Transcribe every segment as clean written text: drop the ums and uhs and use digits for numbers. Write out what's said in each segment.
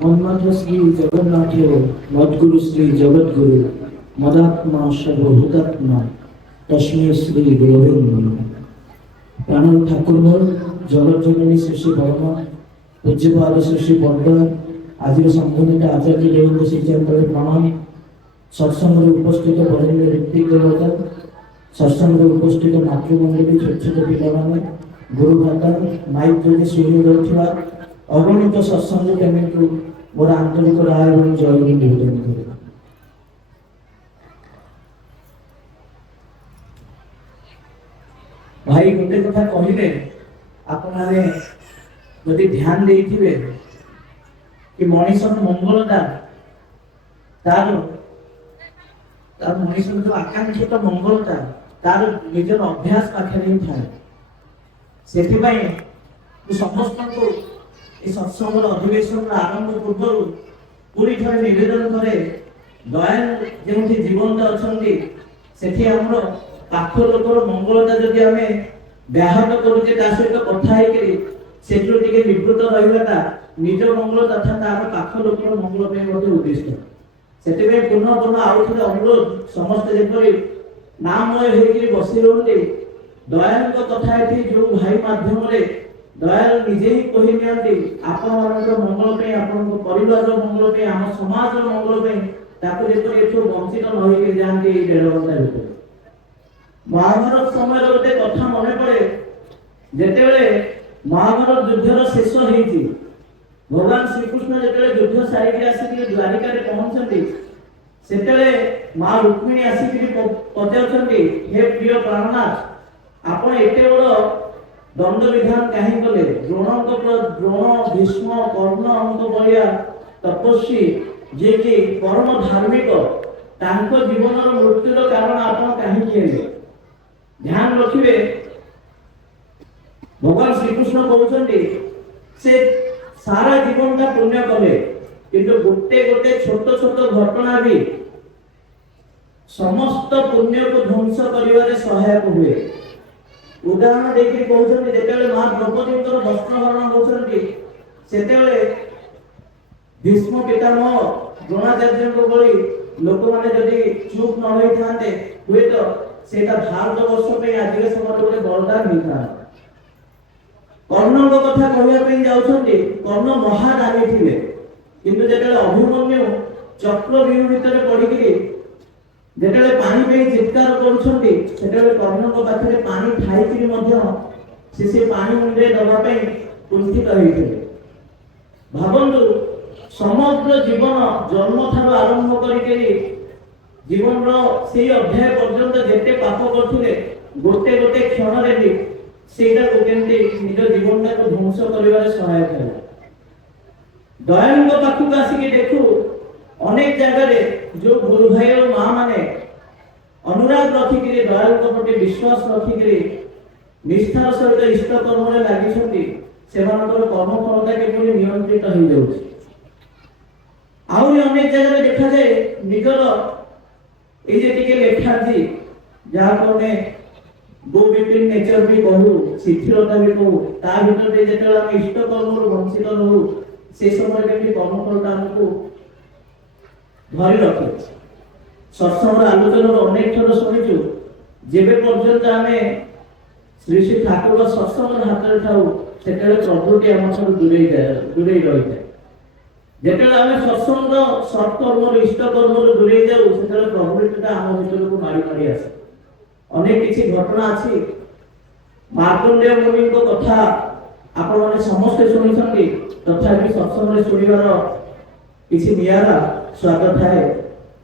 মন্মথ শ্রী জগন্নাথ মদ্গুরু শ্রী জগৎগুরু মদাত্মা সর্বভূতাত্মা তস্মৈ শ্রী গুরুবে নমঃ। প্রাণর ঠাকুর মোর জগৎ জননী শ্রী শ্রী বর্মা পূজ্যপাদ শ্রী শ্রী পদ্মা আজীর সংঘমিতা আচার্য দেবঙ্গ শ্রীচন্দ্রের প্রণাম। সৎসঙ্গে উপস্থিত বরেণ্য ঋত্বিক দেবতা, সৎসঙ্গে উপস্থিত মাতৃমণ্ডলী, ছোট ছোট পিলাମାନେ, গুরু ভ্রাতা, মাইক যদি শুনি ଦେଉଥିବା ଅଗଣିତ ସତ୍ସଙ୍ଗ ପ୍ରେମୀଙ୍କୁ ମୋର ଆନ୍ତରିକ ରାୟ ଏବଂ ଜୟ ନିବେଦନ କରେ। ଭାଇ ଗୋଟେ କଥା କହିଲେ ଆପଣମାନେ ଯଦି ଧ୍ୟାନ ଦେଇଥିବେ କି ମଣିଷର ମଙ୍ଗଳଟା ତାର ମଣିଷର ଯୋଉ ଆକାଂକ୍ଷିତ ମଙ୍ଗଳଟା ତାର ନିଜର ଅଭ୍ୟାସ ପାଖରେ ହିଁ ଥାଏ। ସେଥିପାଇଁ ମୁଁ ସମସ୍ତଙ୍କୁ এই সৎসঙ্গর অধিবেশনের আরম্ভ পূর্বরু পুরি ଥରେ নিবেদন করে দয়াল যেমন জীবনটা অଛନ୍ତି সেটি আমরা পাখ লোকর মঙ্গলটা যদি আমি ব্যাহত করুছে তা সহিত কথা হইকি সেটু টিকে নিবৃত রহিবাটা নিজ মঙ্গল তথা তার পাখ লোকর মঙ্গল পাই মধ্যে উদ্দিষ্ট। ସେଥିପାଇଁ ପୁନଃ ପୁନଃ ଆଉ ଥରେ ଅନୁରୋଧ ସମସ୍ତେ ଯେପରି ନାମମୟ ହେଇକି ବସି ରୁହନ୍ତି। ଦୟାଳଙ୍କ କଥା ଏଠି ଯୋଉ ଭାଇ ମାଧ୍ୟମରେ ଦୟାଳ ନିଜେ ହିଁ କହି ନିଅନ୍ତି ଆପଣମାନଙ୍କ ମଙ୍ଗଳ ପାଇଁ, ଆପଣଙ୍କ ପରିବାରର ମଙ୍ଗଳ ପାଇଁ, ଆମ ସମାଜର ମଙ୍ଗଳ ପାଇଁ ତାକୁ ଯେପରି ଏଠୁ ବଞ୍ଚିତ ନ ହେଇକି ଯାଆନ୍ତି ଏଇ 1.5 ଘଣ୍ଟା ଭିତରେ। ମହାଭାରତ ସମୟରେ ଗୋଟେ କଥା ମନେ ପଡେ, ଯେତେବେଳେ ମହାଭାରତ ଯୁଦ୍ଧର ଶେଷ ହେଇଛି, ଭଗବାନ ଶ୍ରୀକୃଷ୍ଣ ଯେତେବେଳେ ଯୁଦ୍ଧ ସାରିକି ଆସିକି ଦ୍ୱାରିକାରେ ପହଞ୍ଚନ୍ତି, ସେତେବେଳେ ମା ରୁକ୍ମିଣୀ ଆସିକି ପଚାରୁଛନ୍ତି, ହେ ପ୍ରିୟ ପ୍ରାଣନାଥ, ଆପଣ ଏତେ ବଡ଼ ଦଣ୍ଡ ବିଧାନ କାହିଁ କଲେ? ଦ୍ରୋଣ, ଭୀଷ୍ମ, କର୍ଣ୍ଣ ଅଙ୍କ ଭଳିଆ ତପସ୍ୱୀ ଯିଏକି ପରମ ଧାର୍ମିକ, ତାଙ୍କ ଜୀବନର ମୃତ୍ୟୁର କାରଣ ଆପଣ କାହିଁକି ହେଲେ? ଧ୍ୟାନ ରଖିବେ, ଭଗବାନ ଶ୍ରୀକୃଷ୍ଣ କହୁଛନ୍ତି ସେ ସାରା ଜୀବନଟା ପୁଣ୍ୟ କଲେ, କିନ୍ତୁ ଗୋଟେ ଗୋଟେ ଛୋଟ ଛୋଟ ଘଟଣା ବି ସମସ୍ତ ପୁଣ୍ୟକୁ ଧ୍ୱଂସ କରିବାରେ ସହାୟକ ହୁଏ। ଉଦାହରଣ ଦେଇକି କହୁଛନ୍ତି, ଯେତେବେଳେ ମା ଦ୍ରୌପଦୀଙ୍କର ବସ୍ତ୍ରହରଣ ହେଉଛନ୍ତି, ସେତେବେଳେ ଭୀଷ୍ମ ପିତାମହ ଦ୍ରୋଣାଚାର୍ଯ୍ୟଙ୍କ ଭଳି ଲୋକମାନେ ଯଦି ଚୁପ୍ ନ ହୋଇଥାନ୍ତେ ହୁଏତ ସେଇଟା ଭାରତ ବର୍ଷ ପାଇଁ ଆଜିକା ସମୟରେ ଗୋଟେ ବରଦାନ ହେଇଥାନ୍ତା। କର୍ଣ୍ଣଙ୍କ କଥା କହିବା ପାଇଁ ଯାଉଛନ୍ତି, କର୍ଣ୍ଣ ମହାଦାନୀ ଥିଲେ, କିନ୍ତୁ ଯେତେବେଳେ ଅଭିମନ୍ୟୁ ଚକ୍ରବ୍ୟୁହ ଭିତରେ ପଡିକିରି ଯେତେବେଳେ ପାଣି ପାଇଁ ଚିତ୍କାର କରୁଛନ୍ତି, ସେତେବେଳେ କର୍ଣ୍ଣଙ୍କ ପାଖରେ ପାଣି ଥାଇକିରି ମଧ୍ୟ ସେ ପାଣି ମୁଣ୍ଡରେ ଦେବା ପାଇଁ କୁଣ୍ଠିତ ହେଇଥିଲେ। ଭାବନ୍ତୁ, ସମଗ୍ର ଜୀବନ ଜନ୍ମ ଠାରୁ ଆରମ୍ଭ କରିକିରି ଜୀବନର ସେଇ ଅଧ୍ୟାୟ ପର୍ଯ୍ୟନ୍ତ ଯେତେ ପାପ କରୁଥିଲେ, ଗୋଟେ ଗୋଟେ କ୍ଷଣରେ ବି ସେଇଟାକୁ କେମିତି ନିଜ ଜୀବନଟାକୁ ଧ୍ୱଂସ କରିବାରେ ସହାୟକ ହେଲା। ଦୟାଳଙ୍କ ପାଖକୁ ଆସିକି ଦେଖୁ ଅନେକ ଜାଗାରେ ଯୋଉ ଗୁରୁ ଭାଇ ଓ ମା ମାନେ ଅନୁରାଗ ରଖିକିରି ଦୟାଳଙ୍କ ପ୍ରତି ବିଶ୍ୱାସ ରଖିକିରି ନିଷ୍ଠାର ସହିତ ଇଷ୍ଟ କର୍ମରେ ଲାଗିଛନ୍ତି, ସେମାନଙ୍କର କର୍ମଫଳତା କିପରି ନିୟନ୍ତ୍ରିତ ହେଇଯାଉଛି। ଆହୁରି ଅନେକ ଜାଗାରେ ଦେଖାଯାଏ ନିଜର ଏଇ ଯେ ଟିକେ ଲେଖାନ୍ତି, ଯାହାକୁ ଆମେ ଗୋ ବିପିନ ନେଚର ବି କହୁ, ଶିଥିଳତା ବି କହୁ, ତା ଭିତରେ ଯେତେବେଳେ ଆମେ ଇଷ୍ଟ କର୍ମରୁ ବଞ୍ଚିତ ରହୁ, ସେ ସମୟରେ କେମିତି କର୍ମଫଳଟା ଆମକୁ ଧରି ରଖେ। ସତ୍ସଙ୍ଗର ଆଲୋଚନାର ଅନେକ ଥର ଶୁଣିଛୁ, ଯେବେ ପର୍ଯ୍ୟନ୍ତ ଆମେ ଶ୍ରୀ ଶ୍ରୀ ଠାକୁର ସତ୍ସଙ୍ଗର ହାତରେ ଥାଉ, ସେତେବେଳେ ପ୍ରଭୁଟି ଆମ ଠାରୁ ଦୂରେଇ ରହିଥାଏ। ଯେତେବେଳେ ଆମେ ସତ୍ସଙ୍ଗ ସତ୍କର୍ମରୁ ଇଷ୍ଟ କର୍ମରୁ ଦୂରେଇ ଯାଉ, ସେତେବେଳେ ପ୍ରଭୁଟା ଆମ ଭିତରକୁ ମାଡ଼ି ମାଡ଼ି ଆସେ। ଅନେକ କିଛି ଘଟଣା ଅଛି। ମାର୍କଣ୍ଡେୟ ମୁନିଙ୍କ କଥା ଆପଣମାନେ ସମସ୍ତେ ଶୁଣିଛନ୍ତି, ତଥାପି ସତ୍ସଙ୍ଗରେ ଶୁଣିବାର କିଛି ନିଆରା ସ୍ୱାଦ ଥାଏ।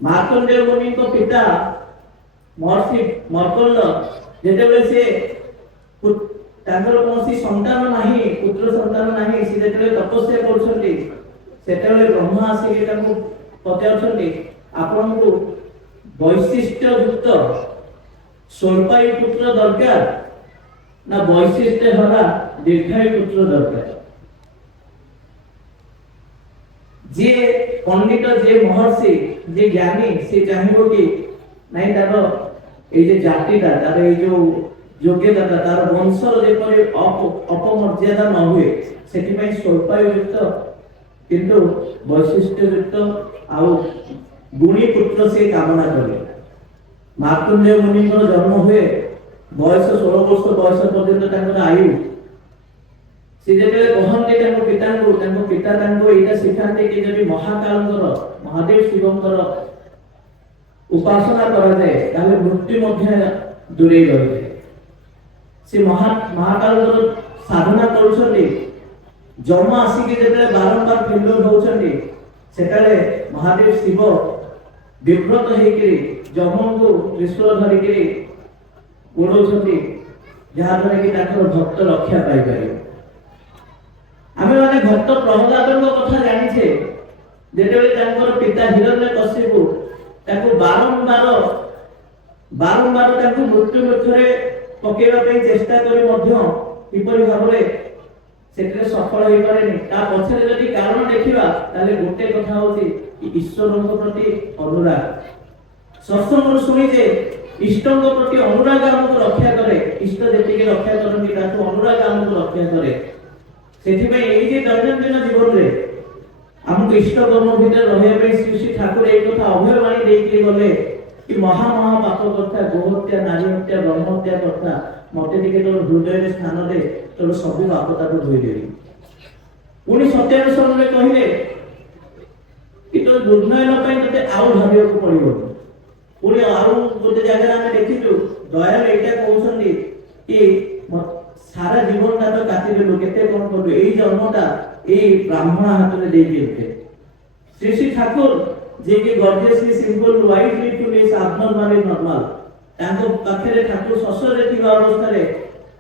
ମାର୍କଣ୍ଡେୟ ମୁନିଙ୍କ ପିତା ମହର୍ଷି ମର୍କଣ୍ଡ, ଯେତେବେଳେ ସେ ତାଙ୍କର କୌଣସି ସନ୍ତାନ ନାହିଁ, ପୁତ୍ର ସନ୍ତାନ ନାହିଁ, ସେ ଯେତେବେଳେ ତପସ୍ୟା କରୁଛନ୍ତି, ସେତେବେଳେ ବ୍ରହ୍ମା ଆସିକି ତାଙ୍କୁ ପଚାରୁଛନ୍ତି, ଆପଣଙ୍କୁ ବୈଶିଷ୍ଟ୍ୟ ଯୁକ୍ତ ସ୍ୱଳ୍ପାୟୁ ପୁତ୍ର ଦରକାର ନା ବୈଶିଷ୍ଟ୍ୟ ଭରା ଦୀର୍ଘାୟୁ ପୁତ୍ର ଦରକାର? ଯିଏ ପଣ୍ଡିତ, ଯିଏ ମହର୍ଷି, ଯିଏ ଜ୍ଞାନୀ, ସେ ଚାହିଁବ କି ନାଇଁ ତାର ଏଇ ଯେ ଜାତିଟା, ତାର ଏଇ ଯୋଉ ଯୋଗ୍ୟତାଟା, ତାର ବଂଶର ଯେପରି ଅପମର୍ଯ୍ୟାଦା ନ ହୁଏ, ସେଥିପାଇଁ ସ୍ୱଳ୍ପାୟୁ ଯୁକ୍ତ किंतु वैशिष्ट्ययुक्त आउ गुणी पुत्र से कामना करे। मार्कंडेय मुनि जन्म हुए बयस 16 वर्ष बयस पर्यंत आयु से जेते कहते पिता एटा शिखाते कि जब महाकालंकर महादेव शिवंकर उपासना करा जाए ताले मृत्यु मध्य दूरे रहे। से महाकालंकर साधना करुछन्ति जम आसिक जेते बारंबार फेल्योर होछन्ति सेटाले महादेव शिव विव्रत हेकरी जम को त्रिशूल धरिकरी उड़ौछन्ति जहा द्वारा कि ताकर भक्त रक्षा पाई पारिबे। आमे माने भक्त प्रहलादଙ୍କ कथा जानिछे जेतेबेले तांकर पिता हिरण्यकशिपु ताको बारंबार ताको मृत्यु मुखरे पकेवा पई चेष्टा करी मध्य किपरि भाबरे सेटरे सफल होई पारेनी। ता पछरे जदि कारण देखिबा ताले गोटे कथा होची कि ईश्वरଙ୍କ प्रति अनुराग। सत्संग सुनी जे इष्टଙ୍କ प्रति अनुराग हमको रक्षा करे। इष्ट जेतिके रक्षा करନ୍ତି ताको अनुराग हमको रक्षा करे। सेथिबाई एई जे दैनन्दिन जीवन रे हमको इष्ट कर्म भितर रहे पे श्री श्री ठाकुर एई कथा अभयवाणी देके गले कि महा पाप करता गोहत्या नारी हत्या ब्रह्म हत्या करता मते टिके तोर हृदय रे स्थान दे तोर सब पाप ताको धोई देबी। पुनी सत्यानुसरण रे कहिले कि तो दुर्नयन पई तते आउ भाबियो को पड़िबो। पुनी आउ गोटे जगह हम देखिजु दयाल एटा कहउछन्ती कि सारा जीवन ता तो काटी देलु केते कोन करबे एई जन्मटा एई ब्राह्मण हाथ में दे दिए। श्री श्री ठाकुर जे कि gorgeously simple vitally to live abnormally normal तांको पाखरे ठाकुर ससरे थिबा अवस्था रे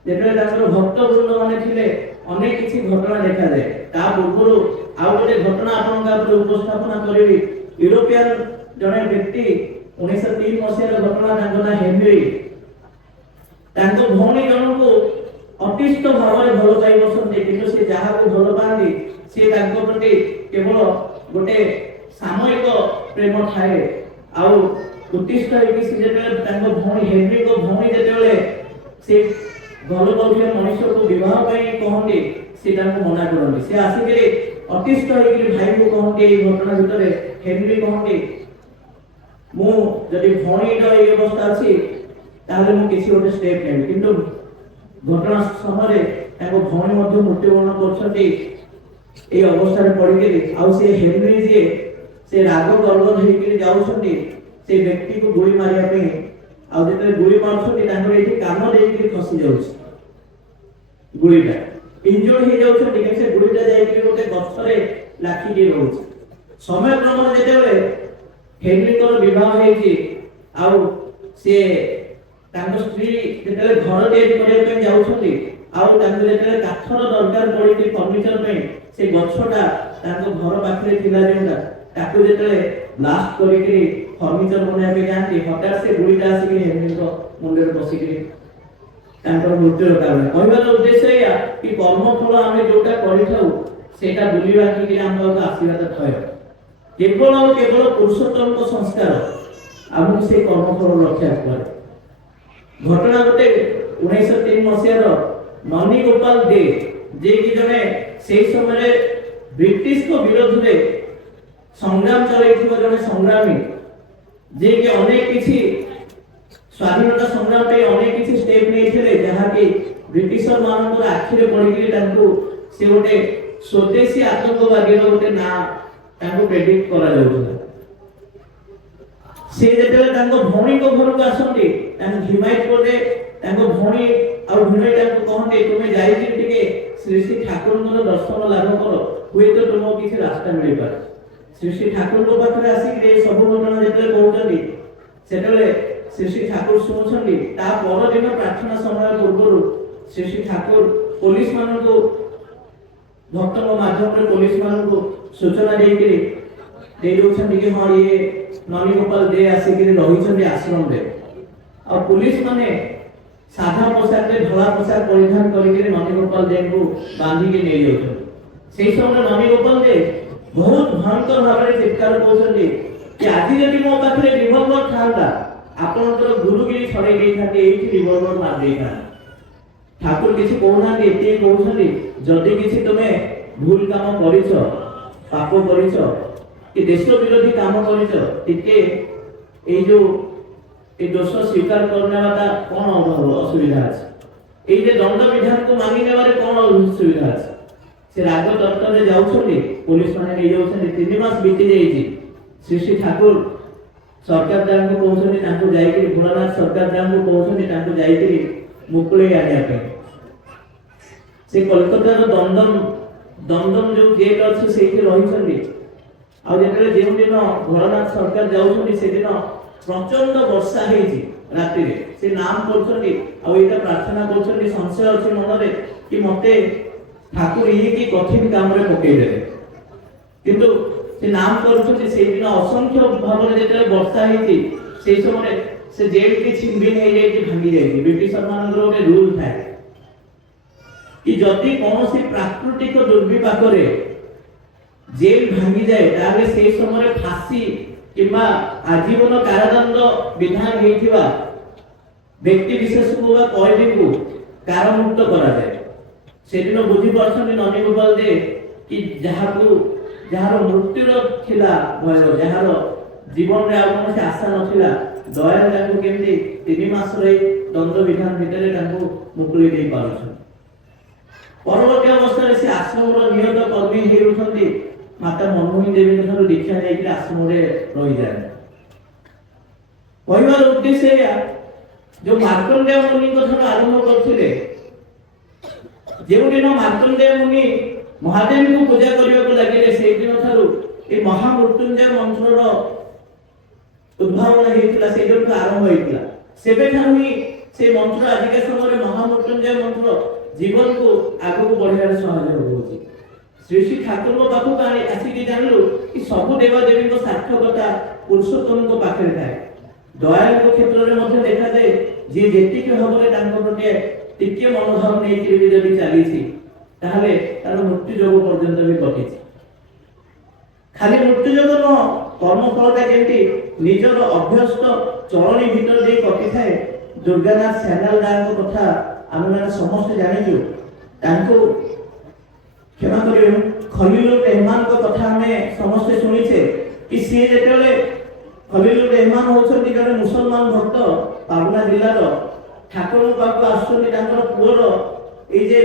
जेतले ताकर भक्त वृंद माने थिले अनेक किछि घटना देखा जाय। ता पूर्वरु आउ गोटे घटना आपनका पर उपस्थापन करिवि। यूरोपियन जने व्यक्ति 1903 मसिया घटना तांको ना हेनरी तांको भौणी जनको अतिष्ट भावरे भलो पाई बसन्ते किंतु से जहा को भलो पांदी से तांको प्रति केवल गोटे सामयिक प्रेम थाए। आउ उत्तिष्ठ हेकि से जेते तांको भौणी हेनरी को भौणी जेतेले से भलो पाउथिया मनुष्य को विवाह पई कहंती से तांको मना करंती। से आसीकरी अतिष्ठ हेकि भाई को कहंती ए घटना भितरे हेनरी कहंती मु जदि भौणी रो ए अवस्था अछि ताले मु किछि ओटे स्टेप नेबी। किंतु घटना समय ताको भौणी मध्य मृत्युवरण करछन्ती ए अवस्था रे पड़ी गेली। आउ से हेनरी जे से राग गर्व धरिकरी जाउछन्ती से व्यक्ति को गोली मारिया पे आउ जेते गोली मारछन्ती तांकर एठी कान देइकरी खसी जाउछ गोलीटा इंजोर हे जाउछन्ती कि से गोलीटा जाइकरी ओते गछरे लाखी के रहउछ। समय क्रम जेतेबेले हेनरी को विवाह हेछि आउ से तांको स्त्री जेतेले घर तैयारी करिया पे जाउछन्ती आउ तांको जेतेले काठर दरकार पड़िति फर्निचर पे से गछटा तांको घर पाखरे थिला जेंटा ताको जेतेले ब्लास्ट करिकरी फर्निचर बनाया पे जानती हठात से गुड़ीटा आसिकरी हेनरी को मुंडे रे बसिकरी तांको मृत्यु कारण। कहबार उद्देश्य या कि कर्मफल आमे जोटा करिथाउ सेटा बुलिबा कि हमको आशीर्वाद थय। केवल और केवल पुरुषोत्तम को संस्कार हमको से कर्मफल रक्षा करे। घटना गोटे 1903 मसियार ननी गोपाल दे जे कि जने सेई समय ब्रिटिश को विरोध रे संग्राम चलैथिबा जने संग्रामी जे कि अनेक किछि स्वाधीनता संग्राम पे अनेक किछि स्टेप नेथिले जहा कि ब्रिटिशर मानकर आखिरे पड़िकरी तांको से गोटे स्वदेशी आतंकवादी रो गोटे ना तांको प्रेडिक्ट करा जाउछला। से जेतेले तांको भौणी को घर को आसंती तांको हिमायत करे तांको भौणी आ भौणी तांको कहंते तुमे जाई कि टिके श्री श्री ठाकुर को दर्शन लाभ करो हुए तो तुमको किसी रास्ता मिल पारे। श्री श्री ठाकुर को पाखरे आसी के सब घटना जेतेले कहउछंती सेतेले श्री श्री ठाकुर सुनछंती ता पर दिन प्रार्थना समय पूर्वरु श्री श्री ठाकुर पुलिस मान को भक्तों माध्यम रे पुलिस मान को सूचना देके दे दोछंती कि हां ये ननी गोपाल दे आसी के रहिछंती आश्रम रे और पुलिस माने साधा पोशाक रे धला पोशाक परिधान करिके ननी गोपाल दे को बांधी के नै जाउछन। सेई समय ननी गोपाल दे बहुत भयंकर भाबरे चित्कार करछंती कि आज जदि मो पाखरे रिवॉल्वर थांता आपनकर गुरुगिरी छड़े देई थाते एठी रिवॉल्वर मार देई था। ठाकुर किछि कहउना एते कहउछंती जदि किछि तमे भूल काम करिछ ପାପ କରିଛ କି ଦେଶ ବିରୋଧୀ କାମ କରିଛ, ଟିକେ ଏଇ ଯୋଉ এই দোষ স্বীকার করনেওয়াটা কোন অসুবিধা আছে? এই যে দণ্ড বিধানକୁ মানি নেবারে কোন অসুবিধা আছে? সে রাগ তত্ত্বরে যাଉଛନ୍ତି, পুলিশ মানে ନେଇ ଯାଉଛନ୍ତି, 3 মাস ବିତି ଯାଇଛି। ଶ୍ରୀ ଶ୍ରୀ ଠାକୁର ସରକାର ଦାଙ୍କୁ କହୁଛନ୍ତି ତାଙ୍କୁ ଯାଇକି ଭୋଳାନାଥ ସରକାର ଦାଙ୍କୁ କହୁଛନ୍ତି ତାଙ୍କୁ ଯାଇକି ମୁକୁଳେଇ ଆଣିବା ପାଇଁ। ସେ କୋଲକାତାର ଦମଦମ ଯୋଉ ଗେଟ୍ ଅଛି ସେଇଠି ରହିଛନ୍ତି। ଆଉ ଯେତେବେଳେ ଯେଉଁ ଦିନ ଭୋଳାନାଥ ସରକାର ଯାଉଛନ୍ତି ସେଦିନ ପ୍ରଚଣ୍ଡ ବର୍ଷା ହେଇଛି ରାତିରେ। ସେ ନାମ କରୁଛନ୍ତି ଆଉ ଏଇଟା ପ୍ରାର୍ଥନା କରୁଛନ୍ତି, ସଂଶୟ ଅଛି ମନରେ କି ମତେ ଠାକୁର ଇଏ କି କଠିନ କାମରେ ପକେଇଦେବେ। କିନ୍ତୁ ସେ ନାମ କରୁଛନ୍ତି ସେଇଦିନ ଅସଂଖ୍ୟ ଭାବରେ ଯେତେବେଳେ ବର୍ଷା ହେଇଛି ସେଇ ସମୟରେ ସେ ଜେଲ୍ କି ଛିନଭିନ ହେଇଯାଇଛି, ଭାଙ୍ଗି ଯାଇଛି। ବ୍ରିଟିଶ ମାନଙ୍କର ଗୋଟେ ରୁଲ ଥାଏ କି ଯଦି କୌଣସି ପ୍ରାକୃତିକ ଦୁର୍ବିପାକରେ ଜେଲ୍ ଭାଙ୍ଗିଯାଏ ତାହେଲେ ସେଇ ସମୟରେ ଫାଶୀ କିମ୍ବା ଆଜୀବନ କାରାଦଣ୍ଡ ବିଧାନ ହେଇଥିବା ବ୍ୟକ୍ତି ବିଶେଷକୁ ବା କଏଦୀଙ୍କୁ କାରାମୁକ୍ତ କରାଯାଏ। ସେଦିନ ବୁଝିପାରୁଛନ୍ତି ନନୀ ଗୋପାଳ ଦେ କି ଯାହାର ମୃତ୍ୟୁର ଥିଲା ଭୟ, ଯାହାର ଜୀବନରେ ଆଉ କୌଣସି ଆଶା ନଥିଲା, ଦୟାରେ ତାଙ୍କୁ କେମିତି 3 ମାସର ଏଇ ଦଣ୍ଡ ବିଧାନ ଭିତରେ ତାଙ୍କୁ ମୁକୁଳି ଦେଇ ପାରୁଛନ୍ତି। ପରବର୍ତ୍ତୀ ଅବସ୍ଥାରେ ସେ ଆଶ୍ରମର ନିୟତ କର୍ମୀ ହେଉଛନ୍ତି। ମାତା ମନମୋହିନୀ ଦେବୀଙ୍କ ଠାରୁ ଦୀକ୍ଷା ନେଇକି ଆଶ୍ରମରେ ରହିଯାଏ। କହିବାର ଉଦ୍ଦେଶ୍ୟ ଏଇଆ, ଯୋଉ ମାର୍କଣ୍ଡେୟ ମୁନିଙ୍କ ଠାରୁ ଆରମ୍ଭ କରିଥିଲେ, ଯେଉଁଦିନ ମାର୍କଣ୍ଡେୟ ମୁନି ମହାଦେବଙ୍କୁ ପୂଜା କରିବାକୁ ଲାଗିଲେ ସେଇଦିନ ଠାରୁ ଏ ମହାମୃତ୍ୟୁଞ୍ଜୟ ମନ୍ତ୍ରର ଉଦ୍ଭାବନ ହେଇଥିଲା, ସେଇଦିନଠୁ ଆରମ୍ଭ ହେଇଥିଲା। ସେବେଠାରୁ ହିଁ ସେ ମନ୍ତ୍ର ଆଜିକା ସମୟରେ ମହାମୃତ୍ୟୁଞ୍ଜୟ ମନ୍ତ୍ର ଜୀବନକୁ ଆଗକୁ ବଢିବାରେ ସହଯୋଗ କରୁଛି। ଶ୍ରୀ ଶ୍ରୀ ଠାକୁରଙ୍କ ପାଖକୁ ଆସିକି ଜାଣିଲୁ କି ସବୁ ଦେବାଦେବୀଙ୍କ ସାର୍ଥକତା ପୁରୁଷୋତ୍ତମଙ୍କ ପାଖରେ ଥାଏ। ଦୟାଳୁଙ୍କ କ୍ଷେତ୍ରରେ ମଧ୍ୟ ଦେଖାଯାଏ, ଯିଏ ଯେତିକି ଭାବରେ ତାଙ୍କ ପ୍ରତି ଟିକେ ମନୋଭାବ ନେଇକି ବି ଯଦି ଚାଲିଛି ତାହେଲେ ତାର ମୃତ୍ୟୁ ଯୋଗ ପର୍ଯ୍ୟନ୍ତ ବି ଘଟିଛି। ଖାଲି ମୃତ୍ୟୁ ଯୋଗ ନୁହଁ, କର୍ମଫଳଟା କେମିତି ନିଜର ଅଭ୍ୟସ୍ତ ଚଳଣି ଭିତରେ ଦେଇ କଟିଥାଏ। ଦୁର୍ଗାନାଥ ସାନ୍ୟାଲ ଦାଙ୍କ କଥା ଆମେମାନେ ସମସ୍ତେ ଜାଣିଛୁ। ତାଙ୍କୁ କ୍ଷମା କରିବେ, ଖଲିଲୁର ରେହମାନଙ୍କ କଥା ଆମେ ସମସ୍ତେ ଶୁଣିଛେ କି ସିଏ ଯେତେବେଳେ ଖଲିଲୁର ରେହମାନ ହଉଛନ୍ତି ଜଣେ ମୁସଲମାନ ଭକ୍ତ ପାବନା ଜିଲ୍ଲାର, ଠାକୁରଙ୍କ ପାଖକୁ ଆସୁଛନ୍ତି। ତାଙ୍କର ପୁଅର ଏଇ ଯେ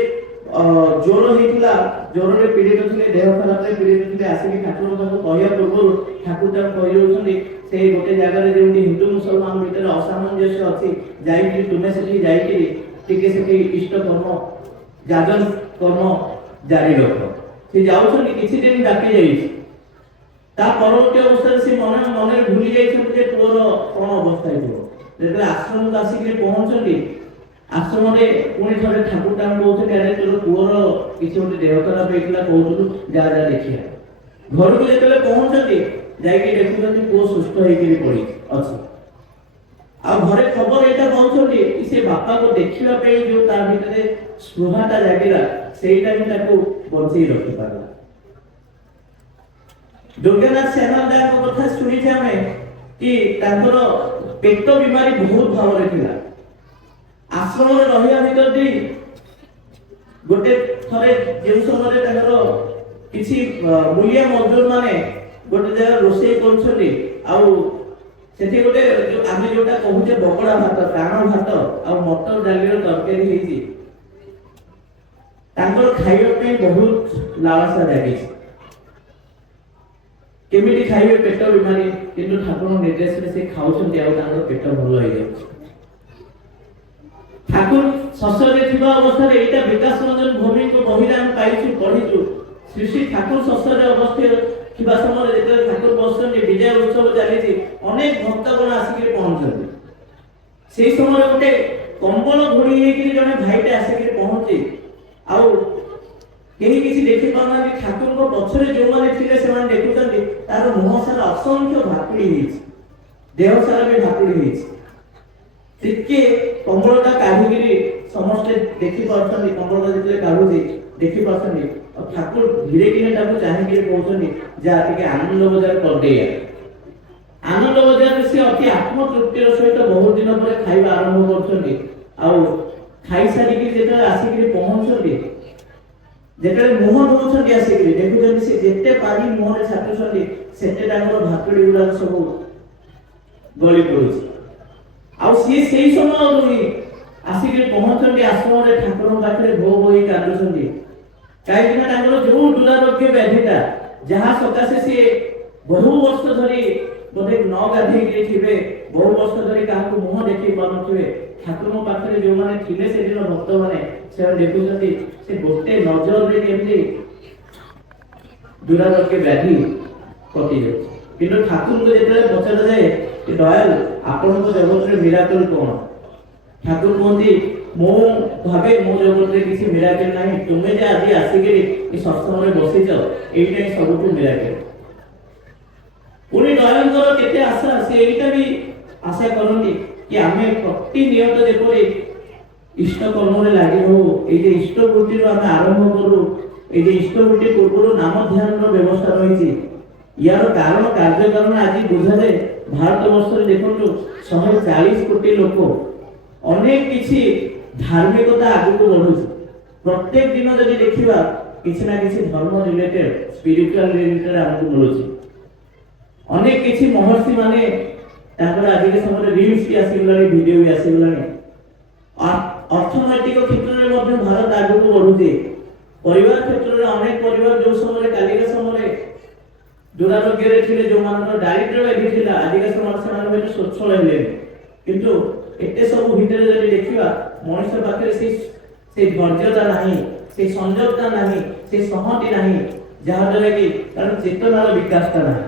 ଜ୍ୱର ହେଇଥିଲା, ଜ୍ୱରରେ ପୀଡ଼ିତ ଥିଲେ, ଦେହ ଖରାପରେ ପୀଡ଼ିତ ଥିଲେ, ଆସିକି ଠାକୁରଙ୍କ ପାଖକୁ କହିବା ପୂର୍ବରୁ ଠାକୁର ତାଙ୍କୁ କହିଦେଉଛନ୍ତି ସେଇ ଗୋଟେ ଜାଗାରେ ଯେଉଁଠି ହିନ୍ଦୁ ମୁସଲମାନ ଭିତରେ ଅସାମଞ୍ଜସ୍ୟ ଅଛି, ଯାଇକି ତୁମେ ସେଠି ଯାଇକି ଟିକେ ସେଠି ଇଷ୍ଟ କର୍ମ ଯାଜନ କର୍ମ ଜାରି ରଖ। ସେ ଯାଉଛନ୍ତି, କିଛି ଦିନ ଡାକି ଯାଇଛି। ତା ପରବର୍ତ୍ତୀ ଅବସ୍ଥାରେ ସେ ମନରେ ଭୁଲି ଯାଇଛନ୍ତି ଯେ ପୁଅର କଣ ଅବସ୍ଥା ହେଇଥିବ। ଯେତେବେଳେ ଆଶ୍ରମକୁ ଆସିକି ପହଞ୍ଚନ୍ତି, ଆଶ୍ରମରେ ପୁଣି ଥରେ ଠାକୁର ତାଙ୍କୁ କହୁଛନ୍ତି, ଆରେ ତୋର ପୁଅର କିଛି ଗୋଟେ ଦେହ ଖରାପ ହେଇଥିଲା କହୁଥିଲୁ, ଯା ଦେଖିବା। ଘରକୁ ଯେତେବେଳେ ପହଞ୍ଚନ୍ତି ଯାଇକି ଦେଖୁଛନ୍ତି ପୁଅ ସୁସ୍ଥ ହେଇକି ପଡି ଅଛି। ଆଉ ଘରେ ଖବର ଏଇଟା ପାଉଛନ୍ତି କି ସେ ବାପାକୁ ଦେଖିବା ପାଇଁ ଯୋଉ ତା ଭିତରେ ସ୍ପୃହାଟା ଜାଗିଲା, ସେଇଟା ହିଁ ତାକୁ ବଞ୍ଚେଇ ରଖିପାରିଲା। ଦୁର୍ଗାନାଥ ସାନ୍ୟାଲ ଦାଙ୍କ କଥା ଶୁଣିଛେ ଆମେ କି ତାଙ୍କର ପେଟ ବିମାରୀ ବହୁତ ଭାବରେ ଥିଲା। ଆଶ୍ରମରେ ରହିବା ଭିତରେ ଦେଇ ଗୋଟେ ଥରେ ଯେଉଁ ସମୟରେ ତାଙ୍କର କିଛି ମୂଲିଆ ମଜଦୁର ମାନେ ଗୋଟେ ଜାଗାରେ ରୋଷେଇ କରୁଛନ୍ତି, ଆଉ ସେଠି ଗୋଟେ ଆମେ ଯୋଉଟା କହୁଛେ ବକଡା ଭାତ, ପ୍ରାଣ ଭାତ ଆଉ ମଟର ଡାଲିର ତରକାରୀ ହେଇଛି। ତାଙ୍କର ଖାଇବା ପାଇଁ ବହୁତ ଲାଳସା ଜାଗିଛି, କେମିତି ଖାଇବେ, ପେଟ ବିମାରୀ, କିନ୍ତୁ ଠାକୁରଙ୍କ ନିର୍ଦ୍ଦେଶରେ ସେ ଖାଉଛନ୍ତି ଆଉ ତାଙ୍କର ପେଟ ଭଲ ହେଇଯାଉଛି। ଠାକୁର ଶଶରେ ଥିବା ଅବସ୍ଥାରେ ଏଇଟା ବିକାଶ ରଞ୍ଜନ ଭୂମିଙ୍କ ବହିରେ ଆମେ ପାଇଛୁ, ପଢିଛୁ। ଶ୍ରୀ ଶ୍ରୀ ଠାକୁର ଶଶରେ ଅବସ୍ଥିତ ଥିବା ସମୟରେ ଯେତେବେଳେ ଠାକୁର ବସୁଛନ୍ତି, ବିଜୟ ଉତ୍ସବ ଚାଲିଛି, ଅନେକ ଭକ୍ତଗଣ ଆସିକି ପହଞ୍ଚନ୍ତି। ସେଇ ସମୟରେ ଗୋଟେ କମ୍ବଳ ଘୋଡ଼ି ହେଇକି ଜଣେ ଭାଇଟେ ଆସିକି ପହଞ୍ଚି, ଆଉ କେହି କିଛି ଦେଖି ପାରୁନାହାନ୍ତି। ଠାକୁରଙ୍କ ପଛରେ ଯୋଉମାନେ ଥିଲେ ସେମାନେ ଦେଖୁଛନ୍ତି ତାର ମୁହଁ ସାରା ଅସଂଖ୍ୟ ଭାକୁଡି ହେଇଛି, ଦେହ ସାରା ବି ଭାକୁଡି ହେଇଛି। ଟିକେ କମ୍ବଳଟା କାଢିକିରି ସମସ୍ତେ ଦେଖି ପାରୁଛନ୍ତି, କମ୍ବଳଟା ଯେତେବେଳେ କାଢୁଛି ଦେଖି ପାରୁଛନ୍ତି। ଆଉ ଠାକୁର ଧୀରେ କିନା ତାକୁ ଚାହିଁକିରି କହୁଛନ୍ତି, ଯାହା ଟିକେ ଆନନ୍ଦ ବଜାର କରିଦେଇ। ଆନନ୍ଦ ବଜାରରେ ସେ ଅତି ଆତ୍ମତୃପ୍ତିର ସହିତ ବହୁତ ଦିନ ପରେ ଖାଇବା ଆରମ୍ଭ କରୁଛନ୍ତି। ଆଉ ଖାଇସାରିକି ଯେତେବେଳେ ଆସିକିରି ପହଞ୍ଚୁଛନ୍ତି, ଯେତେବେଳେ ମୁହଁ ଧୋଉଛନ୍ତି ଆସିକି ଦେଖୁଛନ୍ତି ସେ ଯେତେ ପାଣି ମୁହଁରେ ଛାଟୁଛନ୍ତି ସେତେ ତାଙ୍କର ଭାତୁଡି ଗୁଡାକ ସବୁ ଗଳି ପଡୁଛି। ଆଉ ସିଏ ସେଇ ସମୟରୁ ହିଁ ଆସିକି ପହଞ୍ଚନ୍ତି ଆଶ୍ରମରେ ଠାକୁରଙ୍କ ପାଖରେ ଭୋ ଭୋ ହେଇ କାନ୍ଦୁଛନ୍ତି। କାହିଁକି ନା ତାଙ୍କର ଯୋଉ ଦୁରାରୋଗ୍ୟ ବ୍ୟାଧିଟା ଯାହା ସକାଶେ ସିଏ ବହୁ ବର୍ଷ ଧରି ବୋଧେ ନ ଗାଧେଇକି ଥିବେ, ବହୁ ବର୍ଷ ଧରି କାହାକୁ ମୁହଁ ଦେଖେଇ ପାରୁନଥିବେ, ଠାକୁରଙ୍କ ପାଖରେ ଯୋଉମାନେ ଥିଲେ ସେଦିନ ଭକ୍ତମାନେ ସେମାନେ ଦେଖୁଛନ୍ତି ସେ ଗୋଟେ ନଜରରେ କେମିତି ଦୁରାରୋଗ୍ୟ ବ୍ୟାଧି କଟି ଯାଉଛି। କିନ୍ତୁ ଠାକୁରଙ୍କୁ ଯେତେବେଳେ ପଚରାଯାଏ କି ଦୟାଲ ଆପଣଙ୍କ ଜଗତରେ ମିରାକଲ କଣ, ଠାକୁର କୁହନ୍ତି ମୁଁ ଭାବେ ମୋ ଜଗତରେ କିଛି ମିରାକଲ ନାହିଁ, ତୁମେ ଯେ ଆଜି ଆସିକିରି ଏ ସତ୍ସଙ୍ଗରେ ବସିଛ ଏଇଟା ହିଁ ସବୁଠୁ ମିରାକଲ। ପୁଣି ଦୟାଳଙ୍କର କେତେ ଆଶା, ସେ ଏଇଟା ବି ଆଶା କରନ୍ତି କି ଆମେ ପ୍ରତିନିୟତ ଯେପରି ଇଷ୍ଟ କର୍ମରେ ଲାଗି ରହୁ, ଏଇ ଯେ ଇଷ୍ଟ ବୃତ୍ତିରୁ ଆମେ ଆରମ୍ଭ କରୁ, এই যে ইষ্টভূতি পূର୍ବରୁ নাম ধ্যানର ବ୍ୟବସ୍ଥା ରହିଛି। ইয়ার କାରଣ କାର୍ଯ୍ୟକାରଣ ଆଜି ବୁଝାଯାଏ ଭାରତ ବର୍ଷରେ ଦେଖନ୍ତୁ 140 କୋଟି ଲୋକ, ଅନେକ କିଛି ଧାର୍ମିକତା ଆଗକୁ ବଢୁଛି। ପ୍ରତ୍ୟେକ ଦିନ ଯଦି ଦେଖିବା କିଛି ନା କିଛି ଧର୍ମ ରିଲେଟେଡ ସ୍ପିରିଚୁଆଲ ରିଲେଟେଡ ଆମକୁ ମିଳୁଛି। ଅନେକ କିଛି ମହର୍ଷି ମାନେ ତାଙ୍କର ଆଜିକା ସମୟରେ ରିଲ୍ସ ବି ଆସିଗଲାଣି, ଭିଡିଓ ବି ଆସିଗଲାଣି। ଅର୍ଥନୈତିକ କ୍ଷେତ୍ରରେ ମଧ୍ୟ ଭାରତ ଆଗକୁ ବଢୁଛି। ପରିବାର କ୍ଷେତ୍ରରେ ଅନେକ ପରିବାର ଯୋଉ ସମୟରେ କାଲିକା ସମୟରେ ଦୁରାରୋଗ୍ୟରେ ଥିଲେ, ଯୋଉମାନଙ୍କର ଦାରିଦ୍ର୍ୟ ବ୍ୟାଧି ଥିଲା, ଆଜିକା ସମୟରେ ସେମାନେ ହୁଏତ ସ୍ୱଚ୍ଛଳ ହେଲେଣି। କିନ୍ତୁ ଏତେ ସବୁ ଭିତରେ ଯଦି ଦେଖିବା ମଣିଷ ପାଖରେ ସେ ଧୈର୍ଯ୍ୟତା ନାହିଁ, ସେ ସଂଯମତା ନାହିଁ, ସେ ସଂହତି ନାହିଁ, ଯାହାଦ୍ୱାରା କି ତାର ଚେତନାର ବିକାଶଟା ନାହିଁ।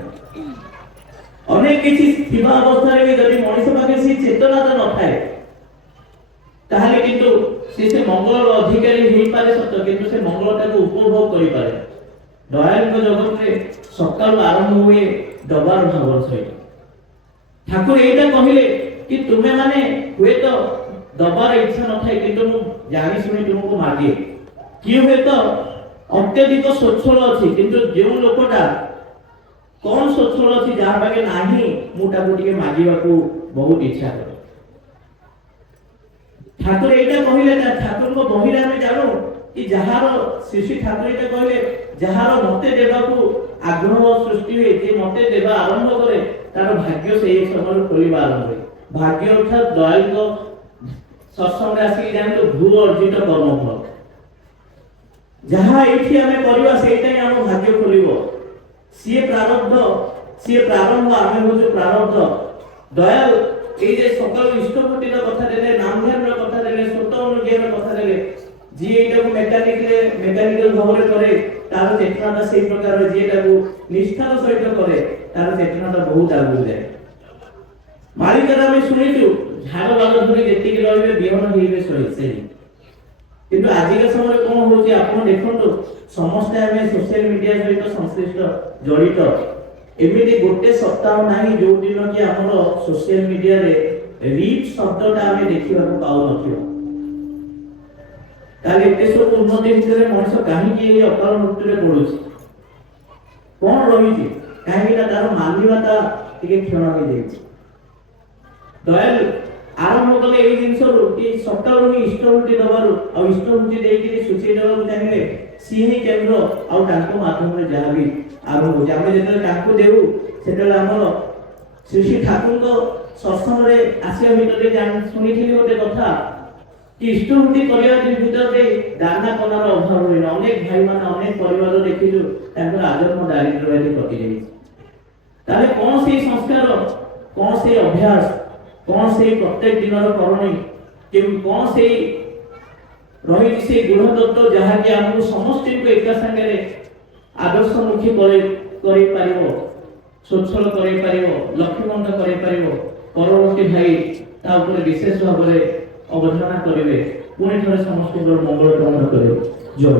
ଅନେକ କିଛି ଥିବା ଅବସ୍ଥାରେ ବି ଯଦି ମଣିଷ ପାଖରେ ସେ ଚେତନାଟା ନଥାଏ ତାହେଲେ କିନ୍ତୁ ସେ ମଙ୍ଗଳର ଅଧିକାରୀ ହେଇପାରେ ସତ, କିନ୍ତୁ ସେ ମଙ୍ଗଳଟାକୁ ଉପଭୋଗ କରିପାରେ। ଦୟାଳଙ୍କ ଜଗତରେ ସକାଳୁ ଆରମ୍ଭ ହୁଏ ଦବାର ଭାବର ସହିତ। ଠାକୁର ଏଇଟା କହିଲେ କି ତୁମେ ମାନେ ହୁଏତ ଦବାର ଇଚ୍ଛା ନଥାଏ, କିନ୍ତୁ ମୁଁ ଜାଣି ଶୁଣି ତୁମକୁ ମାଗେ। କିଏ ହୁଏତ ଅତ୍ୟଧିକ ସ୍ୱଚ୍ଛଳ ଅଛି, କିନ୍ତୁ ଯେଉଁ ଲୋକଟା କଣ ସ୍ୱଚ୍ଛଳ ଅଛି ଯାହା ପାଖେ ନାହିଁ, ମୁଁ ତାକୁ ଟିକେ ମାଗିବାକୁ ବହୁତ ଇଚ୍ଛା କରେ। ଠାକୁର ଏଇଟା କହିଲେ, ଠାକୁରଙ୍କ ବହିରେ ଆମେ ଜାଣୁ କି ଯାହାର ଶ୍ରୀ ଠାକୁର ଏଇଟା କହିଲେ ଯାହାର ମତେ ଦେବାକୁ ଆଗ୍ରହ ସୃଷ୍ଟି ହୁଏ, ଯେ ମତେ ଦେବା ଆରମ୍ଭ କରେ ତାର ଭାଗ୍ୟ ସେଇ ସମୟରେ ଖୋଲିବା ଆରମ୍ଭ ହୁଏ। ଭାଗ୍ୟ ଅର୍ଥାତ୍ ଦୟାଳଙ୍କ ସତ୍ସଙ୍ଗରେ ଆସିକି ଜାଣନ୍ତୁ ଭୂ ଅର୍ଜିତ କର୍ମଫଳ। ଯାହା ଏଇଠି ଆମେ କରିବା ସେଇଟା ହିଁ ଆମ ଭାଗ୍ୟ ଖୋଲିବ। ସିଏ ପ୍ରାରବ୍ଧ, ସିଏ ପ୍ରାରମ୍ଭ, ଆମେ ହଉଛୁ ପ୍ରାରବ୍ଧ। ଦୟାଳ এই যে সকাল ইষ্টভূতির কথা দেলে, নামধ্যানর কথা দেলে, শ্রোত অনুজ্ঞার কথা দেলে, যে এটাকে মেকানিক্যাল ভাবে করে তার চেতনাটা সেই প্রকার, যেটাকে নিষ্ঠার সহিত করে তার চেতনাটা বহুত আগুন যায়। মালিকার আমি শুনিছু ঝাড় বাল ধরে যেতিকি রহিবে বিহন হইবে সেই। কিন্তু আজিকা সময় কোন হচ্ছে আপন দেখন্তু সমস্ত আমি সোশ্যাল মিডিয়া সহিত সংশ্লিষ্ট জড়িত। এমিতি গোটে সপ্তাহ ନାହିଁ ଯୋଉ ଦିନ କି ଆମର ସୋସିଆଲ ମିଡିଆରେ ରିଚ୍ ଶବ୍ଦଟା ଆମେ ଦେଖିବାକୁ ପାଉନଥିବ। ତାହେଲେ ଏତେ ସବୁ ଉନ୍ନତି ଭିତରେ ମଣିଷ କାହିଁକି ଏହି ଅକାଳ ମୃତ୍ୟୁରେ ପଡୁଛି? କଣ ରହିଛି? କାହିଁକି ନା ତାର ମାନିବାଟା ଟିକେ କ୍ଷଣ ହେଇଯାଇଛି। ଦୟାଲ ଆରମ୍ଭ କଲେ ଏଇ ଜିନିଷରୁ କି ସକାଳୁ ହିଁ ଇଷ୍ଟଭୂତି ଦେବାରୁ, ଆଉ ଇଷ୍ଟଭୂତି ଦେଇକି ସୂଚେଇ ଦେବାକୁ ଚାହିଁଲେ ସିଏ ହିଁ କେନ୍ଦ୍ର, ଆଉ ତାଙ୍କ ମାଧ୍ୟମରେ ଯାହା ବି ଆରମ୍ଭ ହଉଛି। ଆମେ ଯେତେବେଳେ ତାଙ୍କୁ ଦେଉ ସେତେବେଳେ ଆମର ଶ୍ରୀ ଠାକୁରଙ୍କ ସତ୍ସଙ୍ଗରେ ଆସିବା ଭିତରେ ଶୁଣିଥିଲି ଗୋଟେ କଥା କି ଇଷ୍ଟଭୂତି କରିବା ଭିତରେ ଦାନା କନାର ଅଭାବ ହୁଏନି। ଅନେକ ଭାଇମାନେ, ଅନେକ ପରିବାର ଦେଖିଛୁ ତାଙ୍କର ଆଜନ୍ମ ଦାରିଦ୍ର୍ୟ ବ୍ୟାଧି କଟିଯାଇଛି। ତାହେଲେ କଣ ସେଇ ସଂସ୍କାର, କଣ ସେଇ ଅଭ୍ୟାସ, କଣ ସେଇ ପ୍ରତ୍ୟେକ ଦିନର କରଣୀ, କଣ ସେଇ ରହିଛି ସେଇ ଗୃହତତ୍ତ୍ୱ ଯାହାକି ଆମକୁ ସମସ୍ତଙ୍କୁ ଏକା ସାଙ୍ଗରେ ଆଦର୍ଶମୁଖୀ କରିପାରିବ, ସ୍ୱଚ୍ଛଳ କରିପାରିବ, ଲକ୍ଷ୍ମୀବନ୍ତ କରିପାରିବ। ପରବର୍ତ୍ତୀ ଭାଇ ତା ଉପରେ ବିଶେଷ ଭାବରେ ଅବଧାରଣା କରିବେ। ପୁଣି ଥରେ ସମସ୍ତଙ୍କର ମଙ୍ଗଳ କାମନା କରିବେ। ଜୟ।